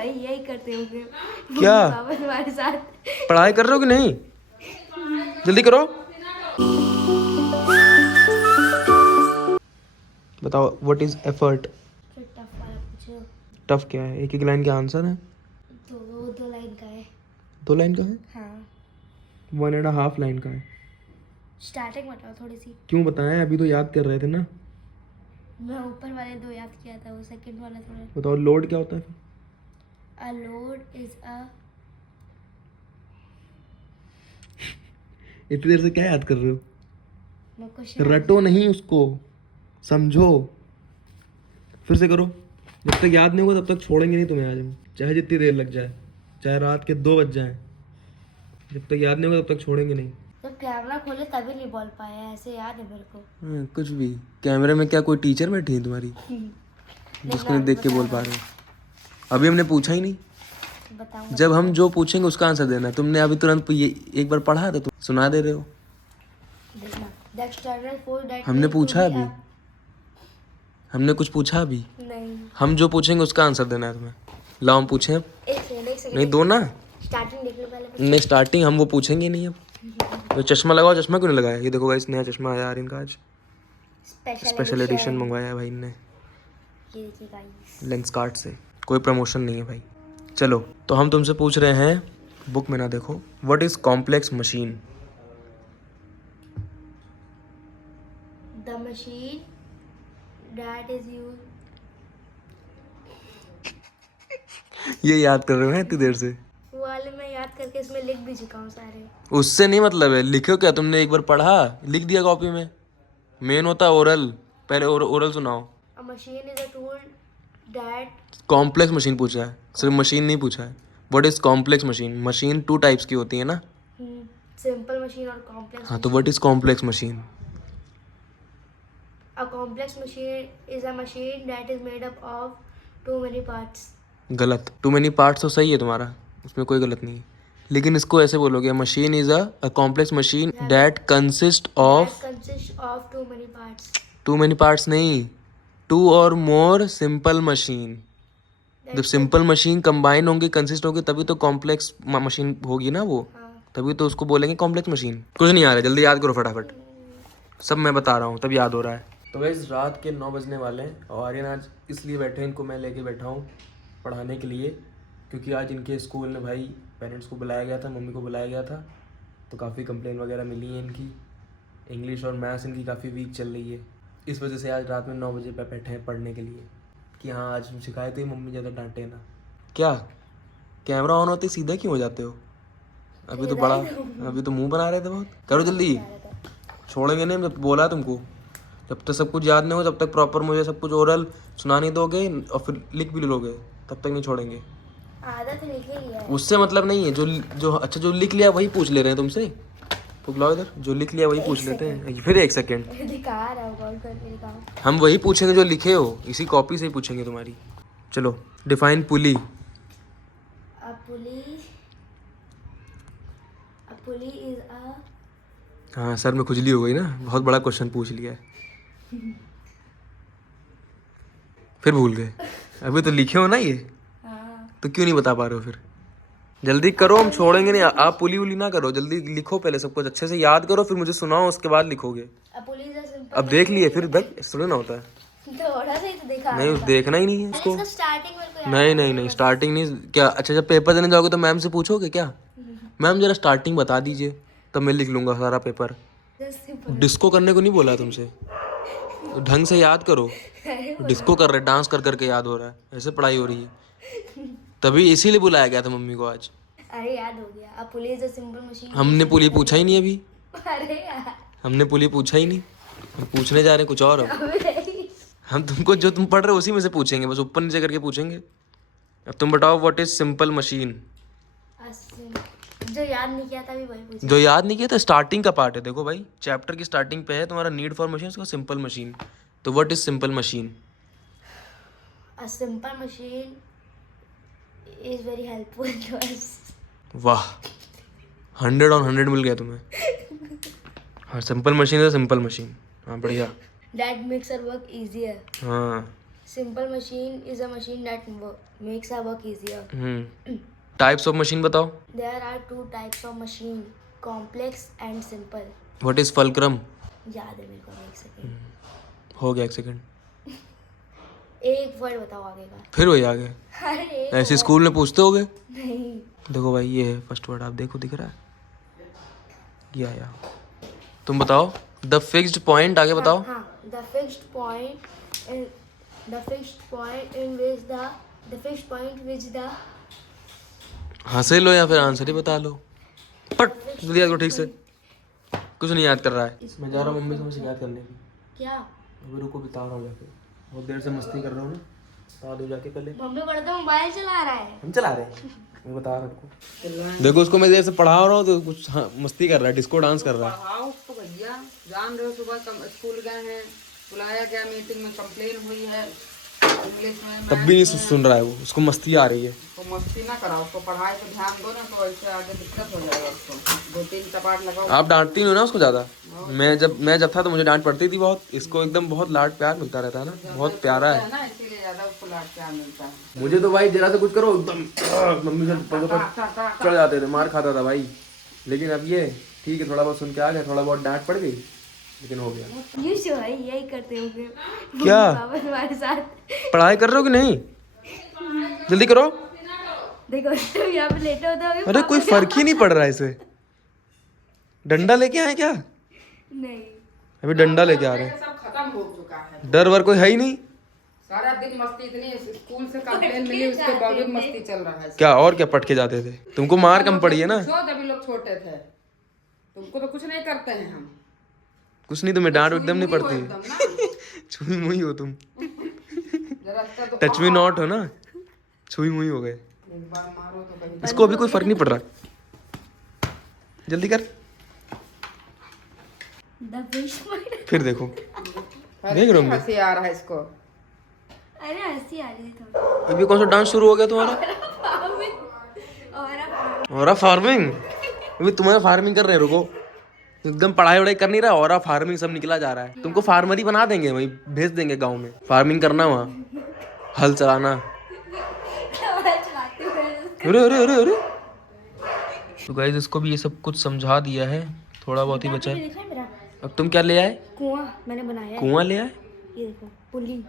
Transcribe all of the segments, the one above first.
भाई यही करते होंगे क्या पापा तुम्हारे साथ। पढ़ाई कर रहे हो कि नहीं? जल्दी करो। बताओ व्हाट इज एफर्ट? फिर टफ वाला पूछो। टफ क्या है? एक एक लाइन का आंसर है। दो लाइन का है। 2 लाइन का है? हाँ 1.5 लाइन का है। स्टार्टिंग बताओ थोड़ी सी। क्यों बताएं? अभी तो याद कर रहे थे ना। मैं ऊपर वाले 2 याद किया था, वो सेकंड वाला थोड़ा। बताओ लोड क्या होता है फिर? A load is a इतनी देर से क्या याद कर रहे हो? मैं क्वेश्चन रटो नहीं उसको, समझो। फिर से करो। जब तक याद नहीं होगा तब तक छोड़ेंगे नहीं तुम्हें आज हम, चाहे जितनी देर लग जाए, चाहे रात के 2 बज जाए। जब तक याद नहीं होगा तब तक छोड़ेंगे नहीं। जब कैमरा खोले तभी नहीं बोल पाया, ऐसे याद है मेरे को। कुछ भी। कैमरे में क्या कोई टीचर बैठी है तुम्हारी जिसको नहीं देख के बोल पा रहे हो? अभी हमने पूछा ही नहीं। बताऊंगा जब हम जो पूछेंगे उसका आंसर देना है। तुमने अभी तुरंत ये एक बार पढ़ा तो तुम सुना दे रहे हो। देखना। The external force that हमने will पूछा to be अभी, हमने कुछ पूछा अभी। नहीं हम जो पूछेंगे उसका आंसर देना है तुम्हें। लाओ हम पूछें अब। एक सेकंड नहीं दो ना। स्टार्टिंग देख लो पहले। नहीं स्टार्टिंग हम वो पूछेंगे नहीं अब। तो चश्मा लगाओ। चश्मा क्यों नहीं लगाया? ये देखो गाइस नया चश्मा आया आर्यन का आज। स्पेशल एडिशन मंगवाया है भाई ने ये देखिए गाइस। लेंस कार्ट से। कोई प्रमोशन नहीं है भाई। चलो तो हम तुमसे पूछ रहे हैं, बुक में ना देखो। What is complex machine? The machine that is used ये याद कर रहे हो इतनी देर से? वो वाले मैं याद करके इसमें लिख भी चुका हूँ सारे। उससे नहीं मतलब है। लिखो क्या तुमने? एक बार पढ़ा लिख दिया कॉपी में। मेन होता है ओरल। पहले ओरल सुनाओ। A machine is a tool that complex machine पूछा है, सिर्फ मशीन नहीं पूछा है। What is complex machine? Machine 2 types की होती है ना। सिंपल मशीन और कॉम्प्लेक्स। हाँ तो what is complex machine? A complex machine is a machine that is made up of too many parts. गलत। टू मेनी पार्ट्स तो सही है तुम्हारा, उसमें कोई गलत नहीं है। लेकिन इसको ऐसे बोलोगे, machine is a complex machine that consist That of consists of too many parts. Too many parts नहीं, 2 और मोर सिंपल मशीन। जब सिंपल मशीन कंबाइन होंगी, कंसिस्ट होंगी, तभी तो कॉम्प्लेक्स मशीन होगी ना वो। हाँ। तभी तो उसको बोलेंगे कॉम्प्लेक्स मशीन। कुछ नहीं आ रहा है, जल्दी याद करो फटाफट। सब मैं बता रहा हूँ तब याद हो रहा है। तो गाइस रात के 9 बजने वाले हैं और आर्यन आज इसलिए बैठे, इनको मैं लेके बैठा हूँ पढ़ाने के लिए, क्योंकि आज इनके स्कूल में भाई पेरेंट्स को बुलाया गया था, मम्मी को बुलाया गया था। तो काफ़ी कंप्लेन वगैरह मिली है इनकी। इंग्लिश और मैथ्स इनकी काफ़ी वीक चल रही है। इस वजह से आज रात में 9 बजे पे बैठे हैं पढ़ने के लिए कि हाँ आज शिकायत हुई, मम्मी ज़्यादा डांटे ना। क्या कैमरा ऑन होते सीधा क्यों हो जाते हो? अभी तो बड़ा, अभी तो मुंह बना रहे थे बहुत। करो जल्दी, छोड़ेंगे नहीं। मैं बोला तुमको, जब तक सब कुछ याद नहीं हो तब तक प्रॉपर मुझे सब कुछ ओरल सुना नहीं दोगे और फिर लिख भी लोगे तब तक नहीं छोड़ेंगे। आधा तो लिख ही लिया है। उससे मतलब नहीं है। जो अच्छा जो लिख लिया वही पूछ ले रहे हैं तुमसे। पुगलाओ इधर, जो लिख लिया वही पूछ लेते हैं। फिर 1 सेकेंड दिखा रहा हूँ, कॉल करके दिखाओ। हम वही पूछेंगे जो लिखे हो, इसी कॉपी से ही पूछेंगे तुम्हारी। चलो define pulley. A pulley is a हाँ सर में खुजली हो गई ना, बहुत बड़ा क्वेश्चन पूछ लिया है। फिर भूल गए। अभी तो लिखे हो ना ये, तो क्यों नहीं बता पा रहे हो फिर? जल्दी करो, हम छोड़ेंगे नहीं। आप पुली उली ना करो, जल्दी लिखो। पहले सब कुछ अच्छे से याद करो, फिर मुझे सुनाओ, उसके बाद लिखोगे। A pulley is a simple अब देख लिए फिर बस थोड़ा ना होता है। थोड़ा सा ही तो देखा। नहीं उस देखना ही नहीं है उसको। इसका स्टार्टिंग मेरे को याद नहीं नहीं नहीं स्टार्टिंग नहीं। क्या अच्छा जब पेपर देने जाओगे तो मैम से पूछोगे क्या, मैम जरा स्टार्टिंग बता दीजिए, तब मैं लिख लूँगा सारा पेपर। है। डिस्को करने को नहीं बोला तुमसे, ढंग से याद करो। डिस्को कर रहे, डांस कर करके याद हो रहा है, ऐसे पढ़ाई हो रही है। तभी इसीलिए बुलाया गया था मम्मी को आज। अरे याद हो गया। A pulley is a simple machine. हमने पुली पूछा ही नहीं अभी। अरे यार हमने पुली पूछा ही नहीं, हम पूछने जा रहे हैं कुछ और। अब हम तुमको जो तुम पढ़ रहे हो उसी में से पूछेंगे, बस ऊपर नीचे करके पूछेंगे। अब तुम बताओ व्हाट इज सिंपल मशीन? जो याद नहीं किया था अभी वही पूछा। जो याद नहीं किया था स्टार्टिंग का पार्ट है, देखो भाई चैप्टर की स्टार्टिंग पे है तुम्हारा नीड फॉर मशीन, उसका सिंपल मशीन। तो what is simple machine? A simple machine is very helpful to us. वाह 100 on 100 मिल गया तुम्हें। हाँ सिंपल मशीन है, सिंपल मशीन। हाँ बढ़िया। That makes our work easier. हाँ Simple machine is a machine that makes our work easier. Types of machine बताओ. There are two types of machine, complex and simple. What is fulcrum? याद है मेरे को, एक second. हो गया 1 second. एक वर्ड बताओ आगे का. फिर वही आ गया. अरे एक ऐसे word. स्कूल में पूछते होगे. नहीं. देखो भाई ये है फर्स्ट वर्ड, आप देखो दिख रहा है. ये आया. तुम बताओ. द फिक्स्ड पॉइंट, आगे बताओ. हाँ. The fixed point in which the हंसे लो या फिर आंसर ही बता लो. पट जल्दी याद करो ठीक से. कुछ नहीं याद कर रहा है. मैं जा रहा हूँ मम्मी से शिकायत करने की. क्या? अभी रुको, बता रहा हूँ जाके. बहुत देर से मस्ती कर रहा हूँ ना. बता दो जाके पहले. मम्मी पढ़ते मोबाइल चला रहा है. हम चला रहे हैं. मैं बता रहा हूँ. देखो उसको मैं देर से पढ़ा रहा हूँ तो कुछ मस्ती कर रहा है, डिस्को डांस कर रहा है. पढ़ाओ उसको भैया, जान रहे हो सुबह स्कूल गए हैं, बुलाया गया, मीटिंग में कंप्लेन हुई है इंग्लिश में, तब भी नहीं सुन रहा है वो. उसको मस्ती आ रही है. तो मस्ती ना कराओ उसको, पढ़ाई पे ध्यान दो ना, तो ऐसे आगे दिक्कत हो जाएगा उसको. 2-3 चपाट लगाओ. आप डांटती नहीं हो ना उसको ज्यादा. मैं जब था तो मुझे डांट पड़ती थी बहुत. इसको एकदम बहुत लाड प्यार मिलता रहता है ना. बहुत प्यारा है ना, इसीलिए ज्यादा उसको लाड प्यार मिलता है. मुझे तो भाई जरा से कुछ करो एकदम मम्मी से चढ़ जाते थे, मार खाता था भाई. लेकिन अब ये ठीक है, थोड़ा बहुत सुन के आ गया, थोड़ा बहुत डांट पड़ गई, लेकिन हो गया. ये शो है, यही करते होंगे क्या? पापा तुम्हारे साथ. पढ़ाई कर रहे हो कि नहीं? जल्दी करो. देखो तुम यहाँ पे लेटे होते हो. अरे कोई फर्क ही नहीं पड़ रहा है इसे. डंडा लेके आए क्या? नहीं. अभी डंडा लेके आ रहे हैं. सब खत्म हो चुका है. डर वर कोई है ही नहीं. सारा दिन मस्ती, इतनी स्कूल से कंप्लेन मिली, उसके बावजूद मस्ती चल रहा है. क्या और क्या पट के जाते थे. तुमको मार कम पड़ी है ना. जब लोग छोटे थे तुमको तो कुछ नहीं करते हैं हम. कुछ नहीं, तुम्हें डांट एकदम नहीं पड़ती. एकदम ना. छुई मुई हो तुम. जरा अच्छा तो टच मी नॉट हो ना. छुई मुई हो गए. एक बार मारो तो कहीं. इसको अभी कोई फर्क नहीं पड़ रहा. जल्दी कर. The fish point. फिर देखो. देख रहे हो हम? हंसी आ रहा है इसको. अरे हंसी आ रही है थोड़ी. अभी कौन सा डांस शुरू हो गया तुम्हारा? और फार्मिंग. अभी तुम्हारा फार्मिंग कर रहे हैं. रुको, एकदम पढ़ाई वढ़ाई कर नहीं रहा, और फार्मिंग सब निकला जा रहा है. तुमको फार्मर ही बना देंगे, वही भेज देंगे गाँव में. फार्मिंग करना वहाँ, हल चलाना. अरे अरे अरे अरे. तो गाइस इसको भी ये सब कुछ समझा दिया है, थोड़ा बहुत ही बचा है. देखा है मेरा अब तुम क्या ले आए? कुआं मैंने बनाया है. कुआं ले आए? ये देखो पुली.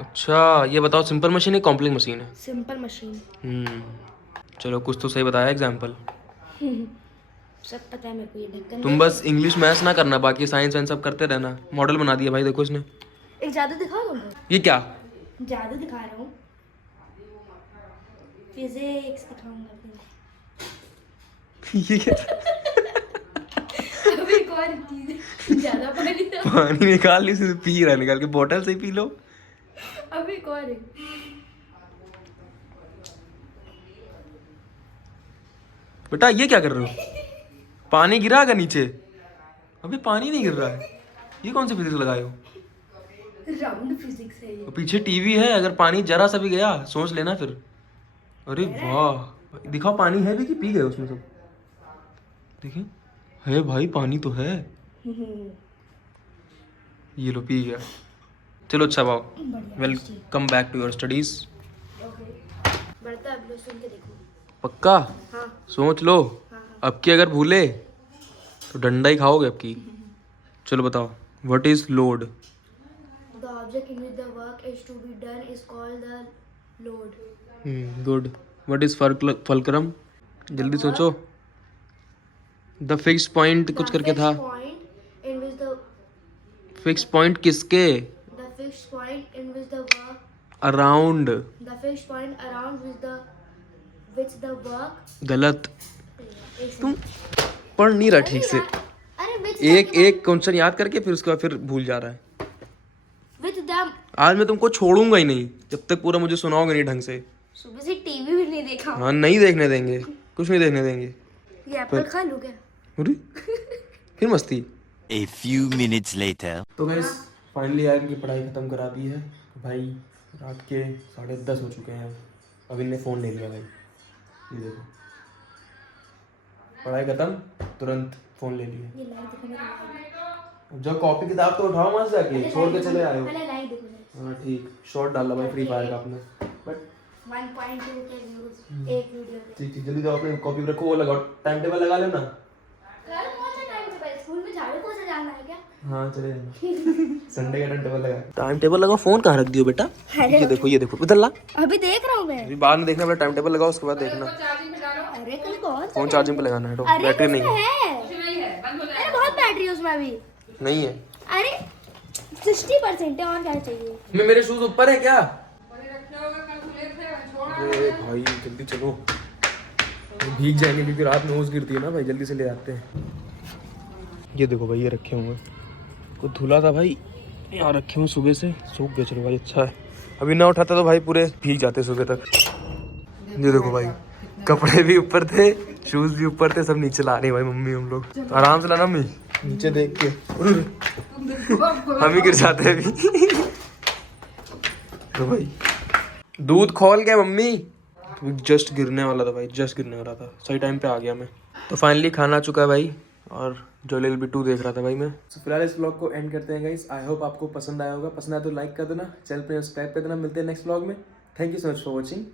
अच्छा ये बताओ, सिंपल मशीन है कॉम्प्लेक्स मशीन है? Simple machine. चलो कुछ तो सही बताया एग्जाम्पल. सब पता है मेरे को. ये ढक्कन तुम बस इंग्लिश मैथ्स ना करना, बाकी साइंस वाइंस सब करते रहना. मॉडल बना दिया भाई देखो इसने. एक जादू दिखाओ तुमको. ये क्या? जादू दिखा रहा हूँ. फिजिक्स दिखाऊंगा. ये क्या? अभी एक और चीज. ज्यादा पानी था. पानी निकाल ली, उसे पी रहा है, निकाल के बोतल से ही पी लो. अभी एक और है. बेटा ये क्या कर रहे हो? पानी गिरा क्या नीचे? अभी पानी नहीं गिर रहा है. ये कौन सी फिजिक्स लगाए हो? राउंड फिजिक्स है ये. और पीछे टीवी है, अगर पानी जरा सा भी गया सोच लेना फिर. अरे वाह. दिखाओ पानी है भी कि पी गए उसमें सब. देखिए है भाई, पानी तो है. ये लो पी गया. चलो अच्छा बाओ. Welcome back to your studies. बढ़ता अब लो, सुन के देखो. पक्का? हाँ. सोच लो. अब की अगर भूले तो डंडा ही खाओगे अब की. चलो बताओ. What is load? The object in which the work is to be done is called the load. Good. What is fulcrum? जल्दी सोचो. द फिक्स पॉइंट कुछ करके था. Point in which the fix point किसके? the fixed point in which the work around. the fixed point around which the work. गलत. एक तुम पढ़ नहीं रहा ठीक से. अरे which एक क्वेश्चन याद करके फिर उसके बाद फिर भूल जा रहा है. with the आज मैं तुमको छोड़ूंगा ही नहीं जब तक पूरा मुझे सुनाओगे नहीं ढंग से. सुबह से टीवी भी नहीं देखा. हाँ नहीं देखने देंगे, कुछ नहीं देखने देंगे. ये एप्पल खा लूं क्या? अरे फिर मस्ती. A few minutes later. तो गाइस फाइनली यार इनकी पढ़ाई ख़त्म करा दी है. भाई रात के 10:30 हो चुके हैं. अब इनने फ़ोन ले लिया भाई. ये देखो पढ़ाई ख़त्म, तुरंत फ़ोन ले लिया. ये लाइट दिखाने का. जो कॉपी किताब तो उठाओ वहां से जाके, छोड़ के चले आए हो। पहले लाइक देखो। हाँ ठीक, शॉर्ट डाला भाई फ्री फायर का आपने, बट 1.2 के व्यूज एक वीडियो पे। ठीक जल्दी जाओ अपने कॉपी रखो, वो लगाओ, टाइम टेबल लगा लेना। कल कौन सा टाइम टेबल? स्कूल में झाड़ू पोछा जाना है क्या? हाँ चले जाना। संडे का टाइम टेबल लगा, टाइम टेबल लगाओ। फोन कहाँ रख दियो बेटा? ये देखो इधर ला, अभी देख रहा हूँ मैं। अभी बाद में देखना, पहले टाइम टेबल लगाओ उसके बाद देखना। चार्जिंग में डालो। अरे कल कौन सा? फोन चार्जिंग पे लगाना है, तो अरे बैटरी नहीं है। नहीं है, बंद हो अरे बहुत बैटरी है उसमें अभी। नहीं है। अरे 60% है, और क्या चाहिए? मेरे शूज ऊपर है क्या? रखे होगा, कल खुले थे, छोड़ा। अरे भाई जल्दी चलो, भीग जाएंगे क्योंकि रात में ओस गिरती है ना भाई, जल्दी से ले आते हैं। ये देखो भाई, ये रखे हुए को धुला था भाई, यहाँ रखे हुए सुबह से, सूख गए। चलो भाई अच्छा है, अभी ना उठाता तो भाई पूरे भीग जाते सुबह तक। ये देखो भाई, कपड़े भी ऊपर थे, शूज भी ऊपर थे, सब नीचे ला रही भाई मम्मी। हम लोग तो आराम से लाना मम्मी, नीचे देख के हम ही गिर जाते हैं अभी। तो भाई दूध खोल गया मम्मी, जस्ट गिरने वाला था भाई, जस्ट गिरने वाला था, सही टाइम पे आ गया मैं। तो फाइनली खाना आ चुका है भाई, और जो लिल बिट्टू देख रहा था भाई मैं। तो फिलहाल इस ब्लॉग को एंड करते हैं गाइस। आई होप आपको पसंद आया होगा, पसंद आया तो लाइक कर देना, चैनल पे सब्सक्राइब कर देना। मिलते हैं नेक्स्ट ब्लॉग में। Thank you so much for watching.